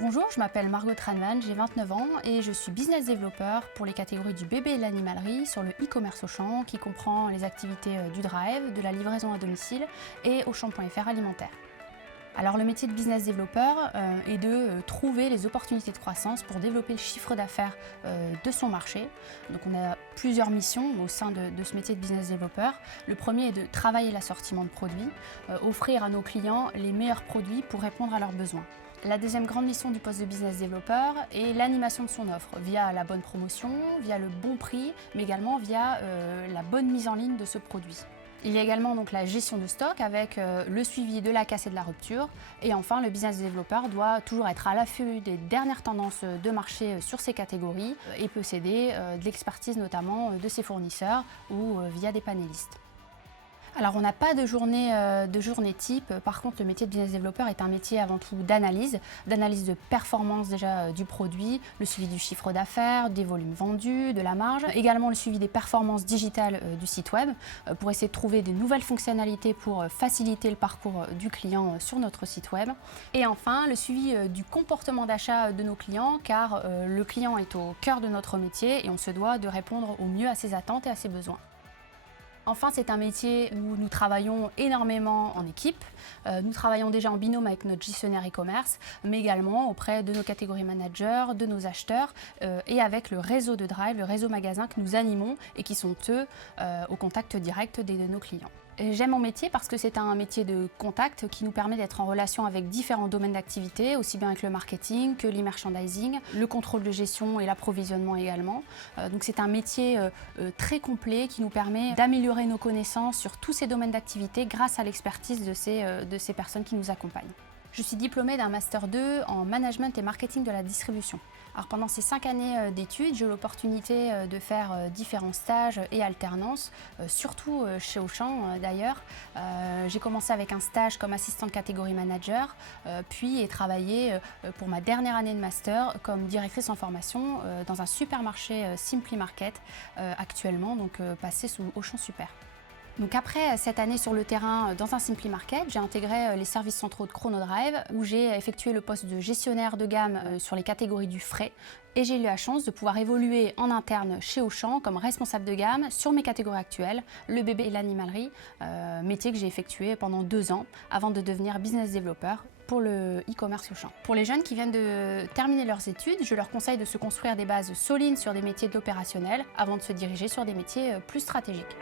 Bonjour, je m'appelle Margot Tranvan, j'ai 29 ans et je suis business developer pour les catégories du bébé et de l'animalerie sur le e-commerce Auchan qui comprend les activités du drive, de la livraison à domicile et Auchan.fr alimentaire. Alors le métier de business developer est de trouver les opportunités de croissance pour développer le chiffre d'affaires de son marché. Donc on a plusieurs missions au sein de ce métier de business developer. Le premier est de travailler l'assortiment de produits, offrir à nos clients les meilleurs produits pour répondre à leurs besoins. La deuxième grande mission du poste de business developer est l'animation de son offre via la bonne promotion, via le bon prix, mais également via la bonne mise en ligne de ce produit. Il y a également donc la gestion de stock avec le suivi de la casse et de la rupture. Et enfin, le business developer doit toujours être à l'affût des dernières tendances de marché sur ces catégories et posséder de l'expertise notamment de ses fournisseurs ou via des panélistes. Alors on n'a pas de journée type, par contre le métier de business developer est un métier avant tout d'analyse de performance déjà du produit, le suivi du chiffre d'affaires, des volumes vendus, de la marge, également le suivi des performances digitales du site web pour essayer de trouver des nouvelles fonctionnalités pour faciliter le parcours du client sur notre site web. Et enfin le suivi du comportement d'achat de nos clients car le client est au cœur de notre métier et on se doit de répondre au mieux à ses attentes et à ses besoins. Enfin, c'est un métier où nous travaillons énormément en équipe. Nous travaillons déjà en binôme avec notre gestionnaire e-commerce, mais également auprès de nos catégories managers, de nos acheteurs et avec le réseau de drive, le réseau magasin que nous animons et qui sont eux au contact direct de nos clients. J'aime mon métier parce que c'est un métier de contact qui nous permet d'être en relation avec différents domaines d'activité, aussi bien avec le marketing que l'e-merchandising, le contrôle de gestion et l'approvisionnement également. Donc c'est un métier très complet qui nous permet d'améliorer nos connaissances sur tous ces domaines d'activité grâce à l'expertise de ces personnes qui nous accompagnent. Je suis diplômée d'un Master 2 en Management et Marketing de la distribution. Alors pendant ces 5 années d'études, j'ai eu l'opportunité de faire différents stages et alternances, surtout chez Auchan d'ailleurs. J'ai commencé avec un stage comme assistante catégorie manager, puis ai travaillé pour ma dernière année de Master comme directrice en formation dans un supermarché Simply Market actuellement, donc passé sous Auchan Super. Donc après cette année sur le terrain dans un Simply Market, j'ai intégré les services centraux de Chronodrive où j'ai effectué le poste de gestionnaire de gamme sur les catégories du frais et j'ai eu la chance de pouvoir évoluer en interne chez Auchan comme responsable de gamme sur mes catégories actuelles, le bébé et l'animalerie, métier que j'ai effectué pendant 2 ans avant de devenir business developer pour le e-commerce Auchan. Pour les jeunes qui viennent de terminer leurs études, je leur conseille de se construire des bases solides sur des métiers de l'opérationnel avant de se diriger sur des métiers plus stratégiques.